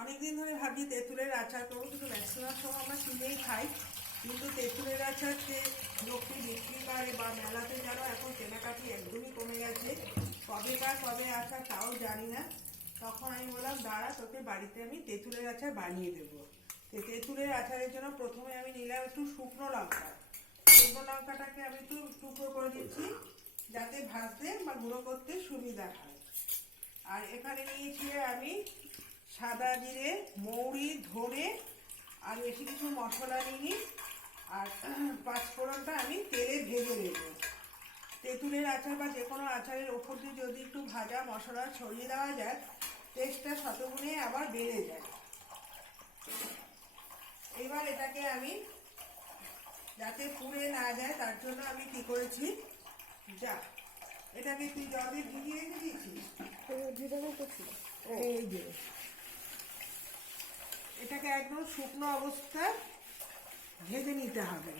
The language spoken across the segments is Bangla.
অনেকদিন ধরে ভাবছি তেঁতুলের আচার করব, কিন্তু ম্যাক্সিমাম সময় আমরা কিনেই খাই। কিন্তু তেঁতুলের আচার যে লোকটি বিক্রি করে বা মেলাতে যেন এখন কেনাকাটি একদমই কমে গেছে। কবে কবেকার কবে আচার তাও জানি না। তখন আমি বললাম, দাঁড়া, তোকে বাড়িতে আমি তেঁতুলের আচার বানিয়ে দেবো। তেঁতুলের আচারের জন্য প্রথমে আমি নিলাম একটু শুকনো লঙ্কা। শুকনো লঙ্কাটাকে আমি একটু টুকরো করে দিচ্ছি যাতে ভাজতে বা গুঁড়ো করতে সুবিধা হয়। আর এখানে নিয়েছি আমি সাদা জিরে মৌরি ধরে আর বেশি কিছু মশলা নিই আর পাঁচফোড়নটা আমি তেলে ভেজে নেব। তেঁতুলের আচার বা যে কোনো আচারের ওপর দিয়ে যদি একটু ভাজা মশলা ছড়িয়ে দেওয়া যায় টেস্টটা শতগুণে আবার বেড়ে যায়। এবার এটাকে আমি যাতে পুড়ে না যায় তার জন্য আমি কি করেছি? যা এটাকে তুই জল দিয়ে ভিজিয়ে রেখে দিয়েছিস? এই যে। এটাকে একদম শুকনো অবস্থায় ভেজে নিতে হবে।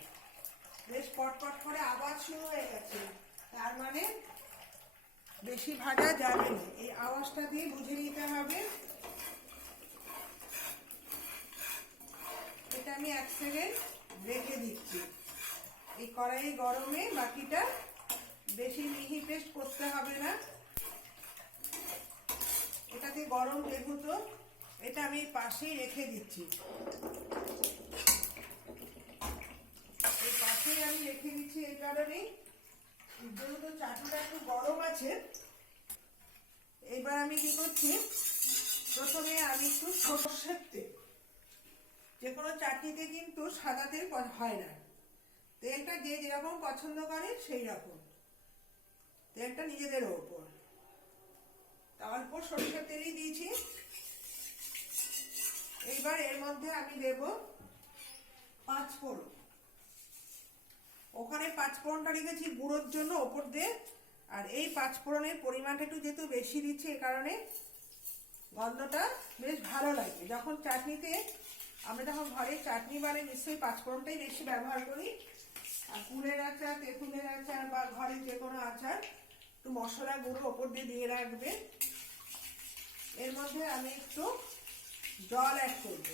বেশ পটপট করে আওয়াজ শুরু হয়ে গেছে। তার মানে বেশি ভাজা যাবে না। এই আওয়াজটা দিয়ে বুঝে নিতে হবে। এটা আমি এক সেকেন্ড রেখে দিচ্ছি। এই কড়াই গরমে বাকিটা বেশি মিহি পেস্ট করতে হবে না। এটাকে গরম যেহেতু এটা আমি পাশেই রেখে দিচ্ছি। এই পাশেই আমি রেখে দিচ্ছি এই কারণেই যেহেতু চাটনিটা একটু গরম আছে। এবার আমি কি করছি, প্রথমে আমি একটু সর্ষের তেল। যে কোনো চাটনিতে কিন্তু সাদা তেল হয় না। তেলটা যে যেরকম পছন্দ করে সেই রকম। তেলটা নিজেদের ওপর। অল্প সরষের তেলই দিয়েছি। এইবার এর মধ্যে আমি দেব পাঁচ ফোড়ন। ওখানে পাঁচ ফোড়নটা রেখেছি গুঁড়োর জন্য ওপর দিয়ে। আর এই পাঁচ ফোড়নের পরিমাণটা একটু যেহেতু বেশি দিচ্ছি, এ কারণে গন্ধটা বেশ ভালো লাগে। যখন চাটনিতে, আমরা যখন ঘরে চাটনি বানাই, নিশ্চয়ই পাঁচফোড়নটাই বেশি ব্যবহার করি। আর কুলের আচার, তেঁতুলের আচার বা ঘরের যে কোনো আচার, একটু মশলা গুঁড়ো ওপর দিয়ে দিয়ে রাখবে। এর মধ্যে আমি একটু জল অ্যাড করব।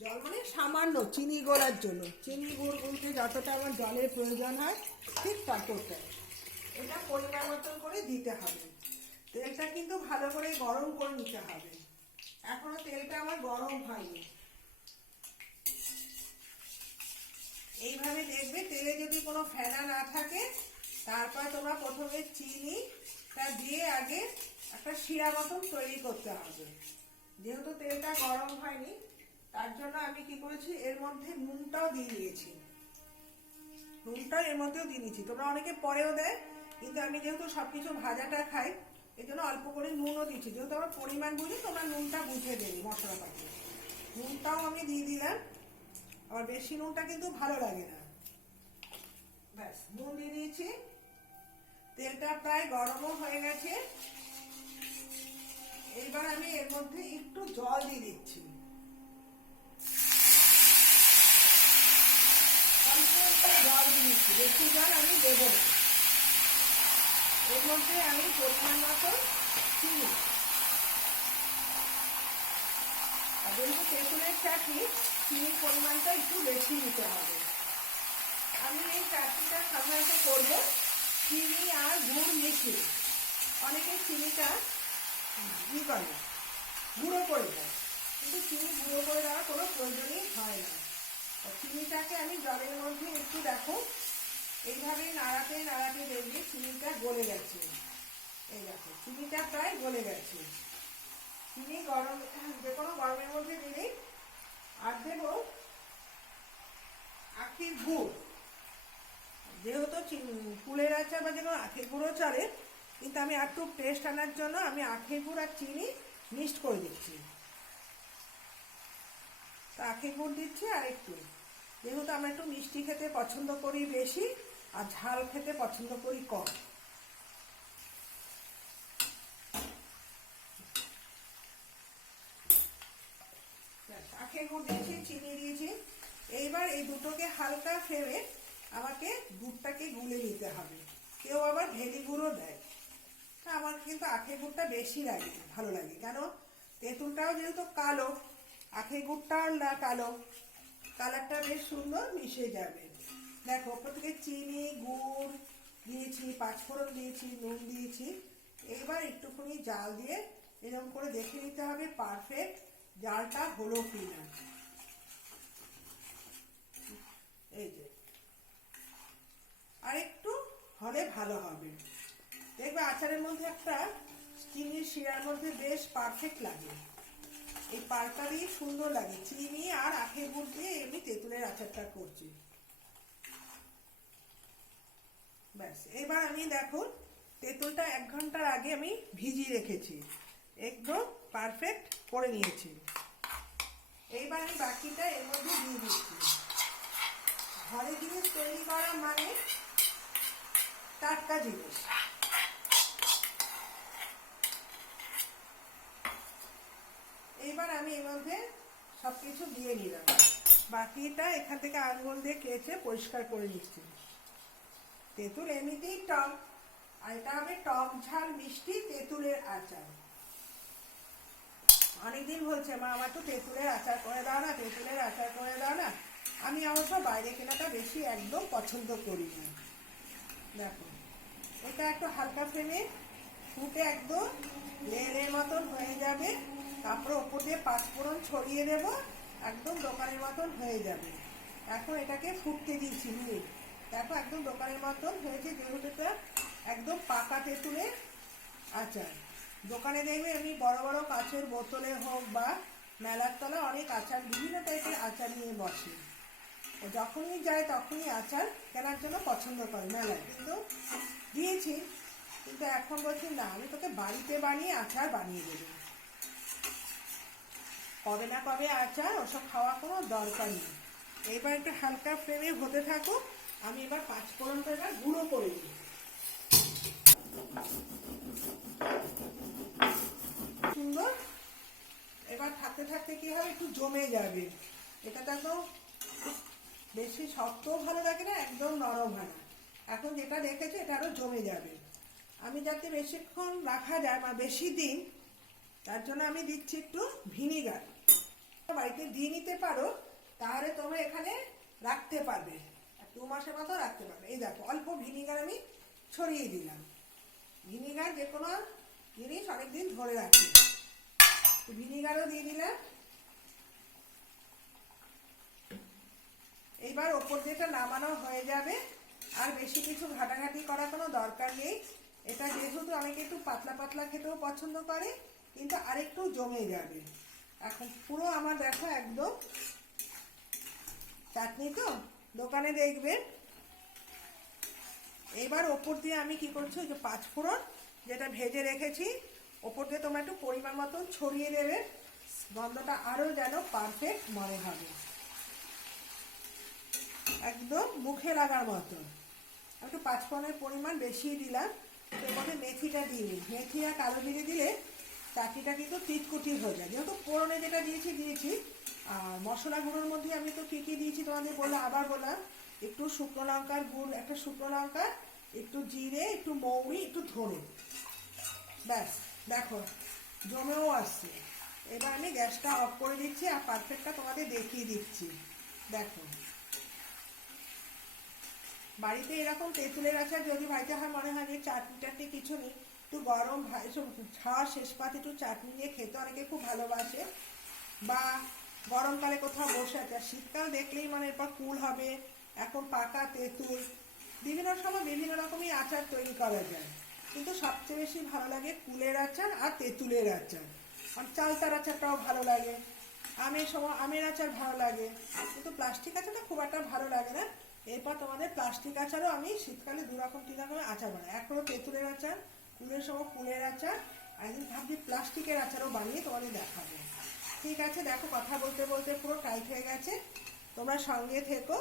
জল মানে সামান্য চিনি গোলার জন্য। চিনি গুড় গুলতে যতটা আমার জলের প্রয়োজন হয়, ঠিক ততটাই এটা পরিমাণ মতন করে দিতে হবে। তেলটা কিন্তু ভালো করে গরম করে নিতে হবে। এখনও তেলটা আমার গরম হয়নি। এইভাবে দেখবে তেলে যদি কোনো ফেনা না থাকে, তারপর তোমরা প্রথমে চিনিটা দিয়ে আগে একটা শিরা মতন তৈরি করতে হবে। যেহেতু তেলটা গরম হয়নি, তার জন্য আমি কি করেছি, এর মধ্যে নুনটাও দিয়ে দিয়েছি। নুনটাও এর মধ্যেও দিয়ে দিয়েছি। তোমরা অনেকে পরেও দেয়, কিন্তু আমি যেহেতু সবকিছু ভাজাটা খাই এই জন্য অল্প করে নুনও দিচ্ছি যেহেতু আমার পরিমাণ বুঝি, তোমরা নুনটা বুঝে দেবে মশলাপাতি। নুনটাও আমি দিয়ে দিলাম। আবার বেশি নুনটা কিন্তু ভালো লাগে না। ব্যাস, নুন দিয়ে দিয়েছি। তেলটা প্রায় গরমও হয়ে গেছে। এইবার আমি এর মধ্যে একটু জল দিয়ে দিচ্ছি। জল দিয়ে দিচ্ছি। বেশি জল আমি দেবো না। এর মধ্যে আমি পরিমাণ মতো চিনি। আর যেহেতু তেঁতুলের চিনির পরিমাণটা একটু বেশি দিতে হবে। আমি এই চাটনিটা সাধারণত করব চিনি আর গুড় মিশিয়ে। অনেকে চিনিটা ই করে গুঁড়ো করে দেয়। কিন্তু চিনি গুঁড়ো করে দেওয়ার কোনো প্রয়োজনই হয় না। চিনিটাকে আমি জলের মধ্যে একটু দেখো, এইভাবে নাড়াতে নাড়াতে দেখবে চিনিটা গলে গেছে। এই দেখো, চিনিটা প্রায় গলে গেছে। চিনি গরম, যে কোনো গরমের মধ্যে দিলেই আর দেব আখির গুড়। যেহেতু কুলের আচার বা যে কোনো আখের গুঁড়ো চলে কিন্তু আমি একটু টেস্ট আনার জন্য আমি আখের গুড় আর চিনি মিক্সড করে দিচ্ছি। তা আখের গুড় দিচ্ছি আর একটু। যেহেতু আমরা একটু মিষ্টি খেতে পছন্দ করি বেশি, আর ঝাল খেতে পছন্দ করি কম। আখের গুড় দিয়েছি, চিনি দিয়েছি। এইবার এই দুটোকে হালকা ফেলে আমাকে দুধটাকে গুলে নিতে হবে। কেউ আবার ভেলি গুঁড়ো দেয়। আমার কিন্তু আখের গুড়টা বেশি লাগে, ভালো লাগে। কেন? তেঁতুলটাও যেহেতু কালো, আখের গুড়টাও না কালো, কালারটা বেশ সুন্দর মিশে যাবে। দেখো, ওপর থেকে চিনি, গুড় দিয়েছি, পাঁচফোড়ন দিয়েছি, নুন দিয়েছি। এবার একটুখানি জাল দিয়ে এরকম করে দেখে নিতে হবে পারফেক্ট জালটা হলো কিনা। এই যে। আর একটু হলে ভালো হবে। দেখবে আচারের মধ্যে একটা চিনির শিরার মধ্যে বেশ পারফেক্ট লাগে। এই দিয়ে সুন্দর লাগে। চিনি আর আখের গুড় দিয়ে এমনি তেঁতুলের আচারটা করছি। ব্যাস, এবার আমি দেখো, তেঁতুলটা এক ঘণ্টার আগে আমি ভিজিয়ে রেখেছি। একদম পারফেক্ট করে নিয়েছি। এইবার আমি বাকিটা এর মধ্যে দিয়ে দিচ্ছি। ঘরে জিনিস তৈরি করা মানে টাটকা জিনিস। এইবার আমি এর মধ্যে সব কিছু দিয়ে নিলাম। বাকিটা এখান থেকে আঙুল দিয়ে কেচে পরিষ্কার করে নিচ্ছি। তেঁতুল এমনিতেই টক, আর এটা হবে টক ঝাল মিষ্টি তেঁতুলের আচার। অনেকদিন বলছে, মা, আমার তো তেঁতুলের আচার করে দাও না, তেঁতুলের আচার করে দাও না। আমি অবশ্য বাইরে কেনাটা বেশি একদম পছন্দ করি না। দেখো, এটা একটু হালকা ফ্লেমে ফুটে একদম লেনের মতন হয়ে যাবে। তারপরে ওপর দিয়ে পাঁচফোড়ন ছড়িয়ে দেব একদম দোকানের মতন হয়ে যাবে। এখন এটাকে ফুটতে দিয়েছি মিনিট দেখো, একদম দোকানের মতন হয়েছে, যেহেতু একদম পাকা তেঁতুলের আচার। দোকানে দেখবে এমনি বড় বড় কাচের বোতলে হোক বা মেলার তলা অনেক আচার, বিভিন্ন টাইপের আচার নিয়ে বসে। যখনই যায় তখনই আচার কেনার জন্য পছন্দ করে মেলায়। কিন্তু দিয়েছি, কিন্তু এখন বলছি না, আমি তোকে বাড়িতে বানিয়ে আচার বানিয়ে দেবো। কবে না কবে আচার ওসব খাওয়া কোনো দরকার নেই। এবার একটু হালকা ফ্লেমে হতে থাকুক, আমি এবার পাঁচ ফোড়নটা এবার গুঁড়ো করে দিই। সুন্দর? এবার থাকতে থাকতে কি হবে, একটু জমে যাবে। এটা তো একদম বেশি শক্তও ভালো লাগে না, একদম নরম হয় না। এখন যেটা রেখেছে এটা আরও জমে যাবে। আমি যাতে বেশিক্ষণ রাখা যায়, বা বেশি দিন তার জন্য আমি দিচ্ছি একটু ভিনিগার। বাড়িতে দিয়ে নিতে পারো, তাহলে তোমরা এখানে রাখতে পারবে। দু মাসের মতো রাখতে পারবে। এই দেখো, অল্প ভিনিগার আমি ছড়িয়ে দিলাম। ভিনিগার যে কোনো জিনিস অনেকদিন ধরে রাখি। ভিনিগারও দিয়ে দিলাম। এইবার ওপর যেটা নামানো হয়ে যাবে, আর বেশি কিছু ঘাটাঘাটি করার কোনো দরকার নেই। এটা যেহেতু অনেকে একটু পাতলা পাতলা খেতেও পছন্দ করে কিন্তু আরেকটু জমে যাবে। এখন পুরো আমার দেখো একদম চাটনি তো, দোকানে দেখবেন এবার ওপর দিয়ে আমি কি করছি যে পাঁচফোড়ন যেটা ভেজে রেখেছি, ওপর দিয়ে তোমরা একটু পরিমাণ মতো ছড়িয়ে দেবে। গন্ধটা আরও যেন পারফেক্ট মনে হবে। একদম মুখে লাগার মতন। একটু পাঁচফোড়নের পরিমাণ বেশি দিলাম মধ্যে মেথিটা দিয়ে মেথি আর কালো জিরে দিলে চাটনিটা কিন্তু তিতকুটি হয়ে যায়। যেহেতু ফোড়নে যেটা দিয়েছি দিয়েছি। আর মশলা গুঁড়োর মধ্যে আমি তো কী কী দিয়েছি তোমাদের বললাম আবার বললাম, একটু শুকনো লঙ্কার গুড়, একটা শুকনো লঙ্কা, একটু জিরে, একটু মৌরি, একটু ধনে। ব্যাস, দেখো, জমেও আসছে। এবার আমি গ্যাসটা অফ করে দিচ্ছি আর পারফেক্টটা তোমাদের দেখিয়ে দিচ্ছি। দেখো। বাড়িতে এরকম তেঁতুলের আচার যদি বাড়িতে হয়, মনে হয় যে চাটনি টাটনি কিছু নেই। একটু গরম খাওয়ার শেষ পাতে একটু চাটনি নিয়ে খেতে অনেকে খুব ভালোবাসে। বা গরমকালে কোথাও বসে আছে। শীতকাল দেখলেই মানে এরপর কুল হবে, এখন পাকা তেঁতুল। বিভিন্ন সময় বিভিন্ন রকমই আচার তৈরি করা যায়। কিন্তু সবচেয়ে বেশি ভালো লাগে কুলের আচার আর তেঁতুলের আচার। আর চালতার আচারটাও ভালো লাগে। আমের সময় আমের আচার ভালো লাগে। কিন্তু প্লাস্টিক আচারটা খুব একটা ভালো লাগে না। এরপর তোমাদের প্লাস্টিক আচারও আমি শীতকালে দু রকম তিন রকমের আচার বানাই। এক হলো তেঁতুলের আচার কুলের সময় কুলের আচার, আর একদিন ভাবছি প্লাস্টিকের আচারও বানিয়ে তোমাদের দেখাবো। ঠিক আছে, দেখো কথা বলতে বলতে পুরো টাইট হয়ে গেছে। তোমরা সঙ্গে থেকো।